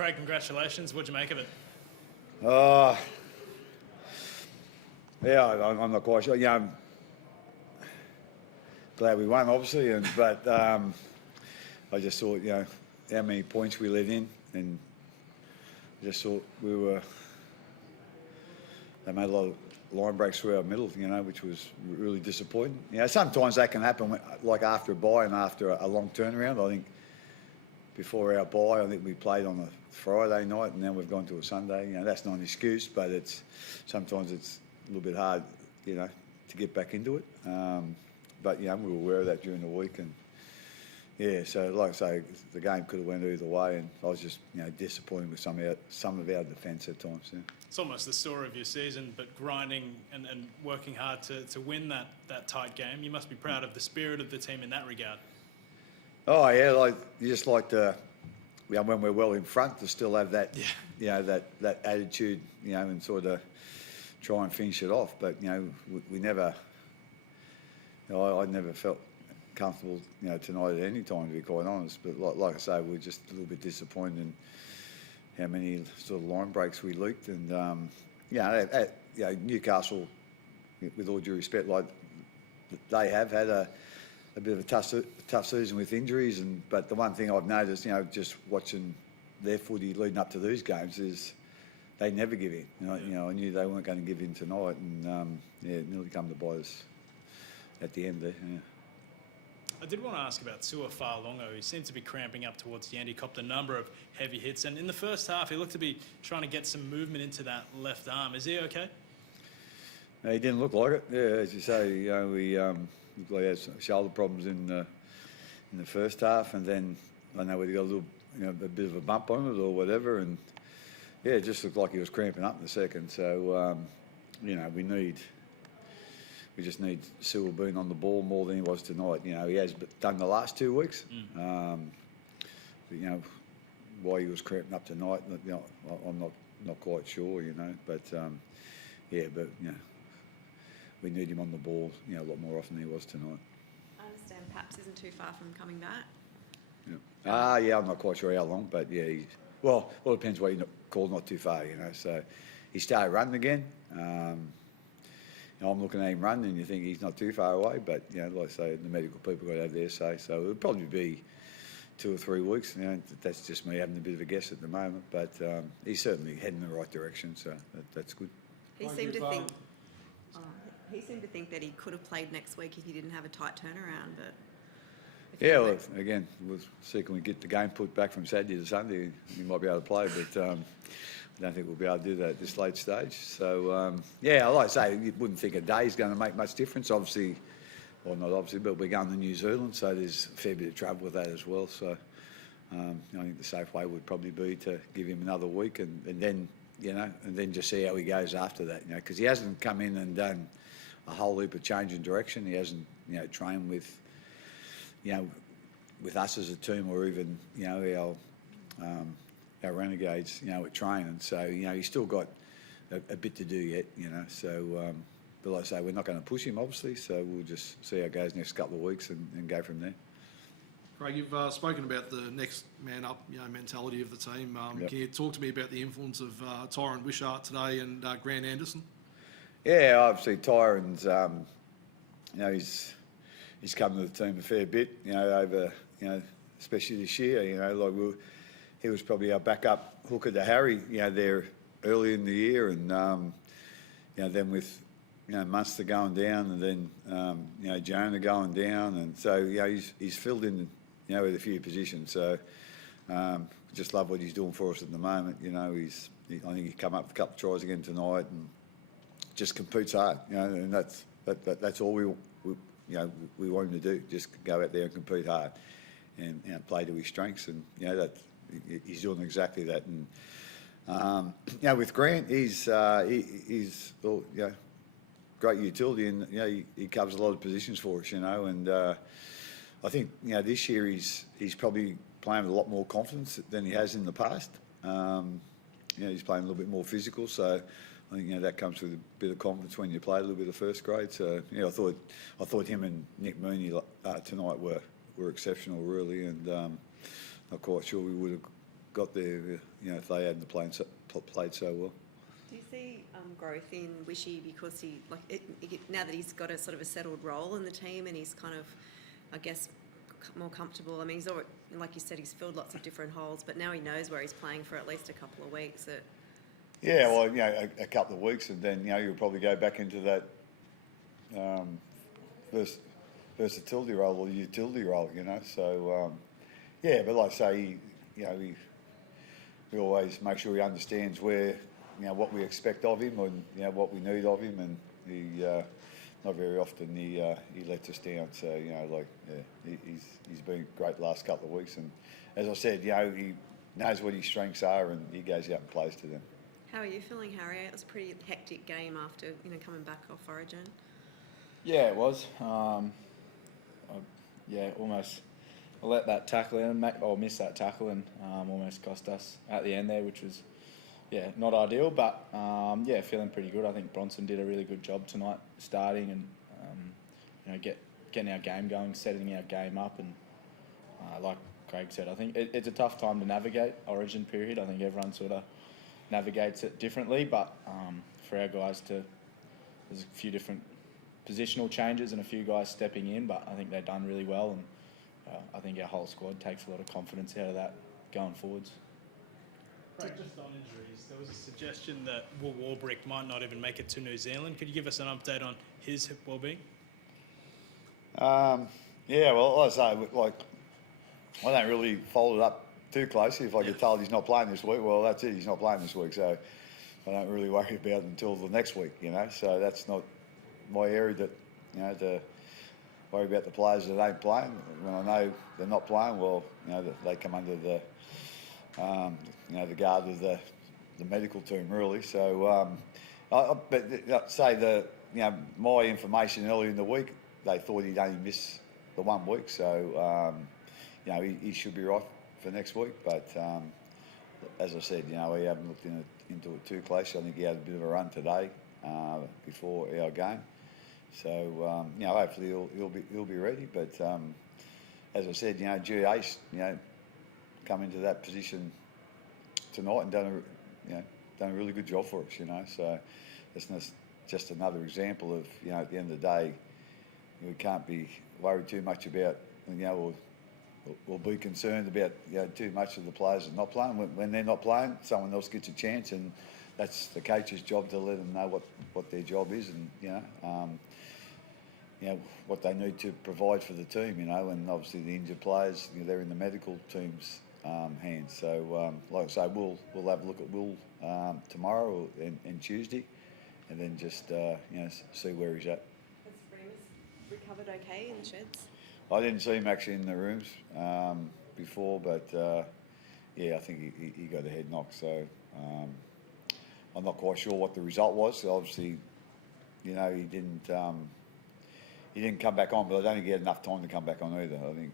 Craig, congratulations. What'd you make of it? Yeah, I'm not quite sure. Glad we won, obviously, but I just thought, how many points we let in, and I just thought they made a lot of line breaks through our middle, which was really disappointing. Sometimes that can happen, like after a bye and after a long turnaround. I think before our bye, I think we played on a Friday night, and then we've gone to a Sunday. That's not an excuse, but sometimes it's a little bit hard, to get back into it. But we were aware of that during the week, and so like I say, the game could have went either way, and I was just disappointed with some of our defence at times. Yeah. It's almost the story of your season, but grinding and working hard to win that tight game. You must be proud of the spirit of the team in that regard. Oh yeah, you just like to, when we're well in front, to still have that, that attitude, and sort of try and finish it off. But we never, I never felt comfortable, tonight at any time, to be quite honest. But like I say, we're just a little bit disappointed in how many sort of line breaks we leaked, and Newcastle, with all due respect, they have had a bit of a tough season with injuries, but the one thing I've noticed, just watching their footy leading up to these games, is they never give in. I knew they weren't going to give in tonight, and it nearly come to bite us at the end there. Yeah. I did want to ask about Su'a-Fa'alogo. He seemed to be cramping up towards the end. He copped a number of heavy hits, and in the first half, he looked to be trying to get some movement into that left arm. Is he okay? He didn't look like it. Yeah, as you say, we looked like he had some shoulder problems in the first half, and then I know we got a little, a bit of a bump on it or whatever, and it just looked like he was cramping up in the second. So we just need Su'a being on the ball more than he was tonight. He has done the last 2 weeks. Why he was cramping up tonight, I'm not quite sure. But we need him on the ball, a lot more often than he was tonight. I understand Paps isn't too far from coming back. Yeah. I'm not quite sure how long, but yeah, it depends what you call not too far. So he started running again. I'm looking at him running, and you think he's not too far away, but like I say, the medical people got to have their say. So it'll probably be 2 or 3 weeks. That's just me having a bit of a guess at the moment, but he's certainly heading in the right direction, so that's good. He seemed to think that he could have played next week if he didn't have a tight turnaround, but. Again, we'll see, can we get the game put back from Saturday to Sunday? He might be able to play, but I don't think we'll be able to do that at this late stage. So, like I say, you wouldn't think a day is going to make much difference. Obviously, well, not obviously, but we're going to New Zealand, so there's a fair bit of trouble with that as well. So, I think the safe way would probably be to give him another week and then, and then just see how he goes after that, because he hasn't come in and done a whole heap of change in direction. He hasn't, trained with us as a team, or even, our renegades, at training. So, he's still got a bit to do yet, So, but like I say, we're not going to push him, obviously. So we'll just see how it goes next couple of weeks and go from there. Craig, you've spoken about the next man up, mentality of the team. Can you talk to me about the influence of Tyron Wishart today and Grant Anderson? Yeah, obviously Tyron's, he's come to the team a fair bit, over, especially this year. He was probably our backup hooker to Harry, there early in the year, and then with Munster going down, and then Jonah going down, and so he's filled in with a few positions. So just love what he's doing for us at the moment. I think he come up with a couple of tries again tonight, and just competes hard. And that's all we want him to do. Just go out there and compete hard, and play to his strengths, and that he's doing exactly that. And with Grant, he's great utility, and he covers a lot of positions for us, and I think this year he's probably playing with a lot more confidence than he has in the past. He's playing a little bit more physical, so I think that comes with a bit of confidence when you play a little bit of first grade. So I thought him and Nick Mooney tonight were exceptional, really, and not quite sure we would have got there, if they hadn't played so well. Do you see growth in Wishy because now that he's got a sort of a settled role in the team and he's kind of, I guess, more comfortable? I mean, he's already, like you said, he's filled lots of different holes, but now he knows where he's playing for at least a couple of weeks. Yeah, well, a couple of weeks, and then you'll probably go back into that versatility role or utility role, So but like I say, we always make sure he understands where, what we expect of him and what we need of him, and he not very often he lets us down. So he's been great the last couple of weeks, and as I said, he knows what his strengths are, and he goes out and plays to them. How are you feeling, Harry? It was a pretty hectic game after coming back off Origin. Yeah, it was. Almost I let that tackle in, or missed that tackle, and almost cost us at the end there, which was not ideal, but feeling pretty good. I think Bronson did a really good job tonight, starting and getting our game going, setting our game up, and like Craig said, I think it's a tough time to navigate Origin period. I think everyone sort of navigates it differently, but for our guys there's a few different positional changes and a few guys stepping in, but I think they've done really well, and I think our whole squad takes a lot of confidence out of that going forwards. Craig, just on injuries, there was a suggestion that Will Warbrick might not even make it to New Zealand. Could you give us an update on his well-being? Well, like I say, I don't really follow it up too closely. If I get told he's not playing this week, well, that's it. He's not playing this week, so I don't really worry about it until the next week. So that's not my area to worry about the players that ain't playing. When I know they're not playing, well, they come under the the guard of the medical team, really. So, my information earlier in the week, they thought he'd only miss the 1 week. So, he should be right for next week. But as I said, we haven't looked into it too closely. I think he had a bit of a run today before our game. So hopefully he'll be ready. But as I said, GA's come into that position tonight and done a really good job for us. So it's just another example of at the end of the day, we can't be worried too much about we'll be concerned about too much of the players that are not playing. When they're not playing, someone else gets a chance, and that's the coach's job to let them know what their job is, and what they need to provide for the team. And obviously the injured players, they're in the medical team's hands. So like I say, we'll have a look at Will tomorrow and Tuesday, and then just see where he's at. Has Remus recovered okay in the sheds? I didn't see him actually in the rooms before, but I think he got a head knock. So I'm not quite sure what the result was. So obviously, he didn't come back on, but I don't think he had enough time to come back on either. I think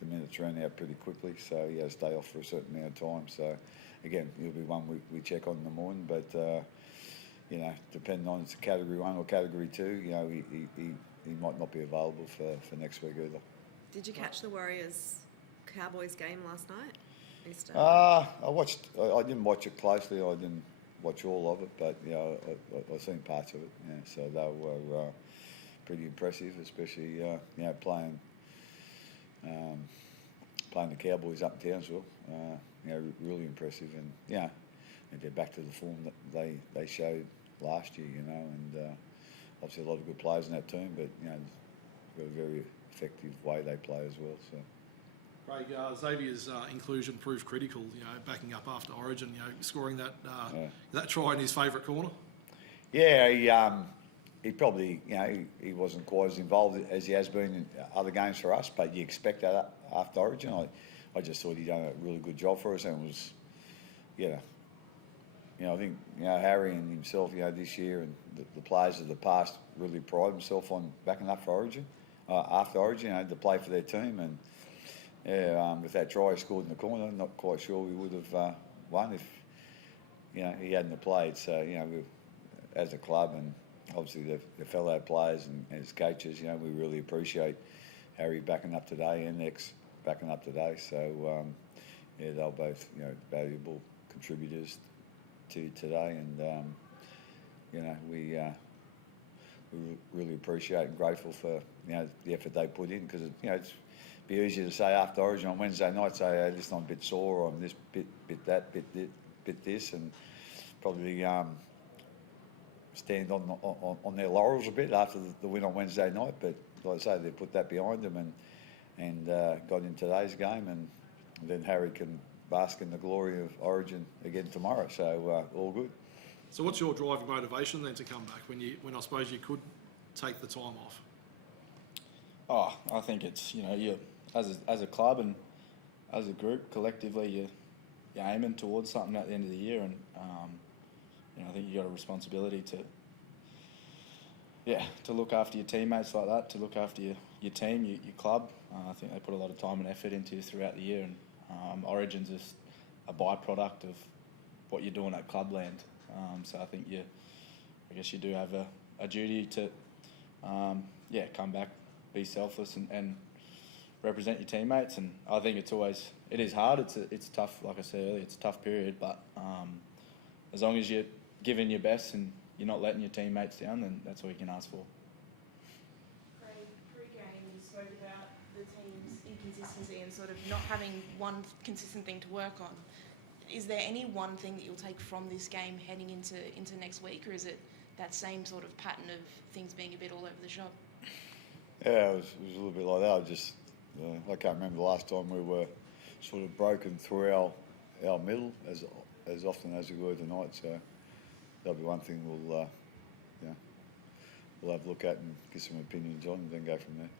the minutes ran out pretty quickly, so he had to stay off for a certain amount of time. So again, he'll be one we check on in the morning, but depending on it's a category 1 or category 2, he might not be available for next week either. Did you catch the Warriors Cowboys game last night? I didn't watch it closely. I didn't watch all of it, but I seen parts of it. So they were pretty impressive, especially playing the Cowboys up in Townsville. Really impressive, and they're back to the form that they showed last year. And obviously a lot of good players in that team, but got a very effective way they play as well. So. Craig, Xavier's inclusion proved critical, backing up after Origin, scoring that try in his favourite corner. Yeah, he probably, he wasn't quite as involved as he has been in other games for us, but you expect that after Origin. I just thought he'd done a really good job for us, and it was, I think, Harry and himself, this year, and the players of the past really pride themselves on backing up for Origin, after Origin, to play for their team. And with that try he scored in the corner, not quite sure we would have won if, he hadn't have played. So, as a club and obviously the fellow players and his coaches, we really appreciate Harry backing up today and X backing up today. So, yeah, they're both, you know, valuable contributors to today, and you know, we really appreciate and grateful for, you know, the effort they put in, because, you know, it's be easy to say after Origin on Wednesday night, say, hey, listen, I'm a bit sore, or I'm this bit that, bit this, and probably stand on their laurels a bit after the win on Wednesday night. But like I say, they put that behind them and got in today's game, and then Harry can bask in the glory of Origin again tomorrow. So all good. So what's your driving motivation then to come back when I suppose you could take the time off? Oh, I think it's, you know, you as a club and as a group collectively, you're aiming towards something at the end of the year, and you know, I think you got a responsibility to look after your teammates like that, to look after your team, your club. I think they put a lot of time and effort into you throughout the year, and Origin's just a byproduct of what you're doing at clubland. So I think I guess you do have a duty to come back, be selfless, and represent your teammates. And I think it is hard. It's tough. Like I said earlier, it's a tough period. But as long as you're giving your best and you're not letting your teammates down, then that's all you can ask for. Craig, pre-game you spoke about the team's inconsistency and sort of not having one consistent thing to work on. Is there any one thing that you'll take from this game heading into next week, or is it that same sort of pattern of things being a bit all over the shop? Yeah, it was a little bit like that. I can't remember the last time we were sort of broken through our middle as often as we were tonight. So that'll be one thing we'll have a look at and get some opinions on, and then go from there.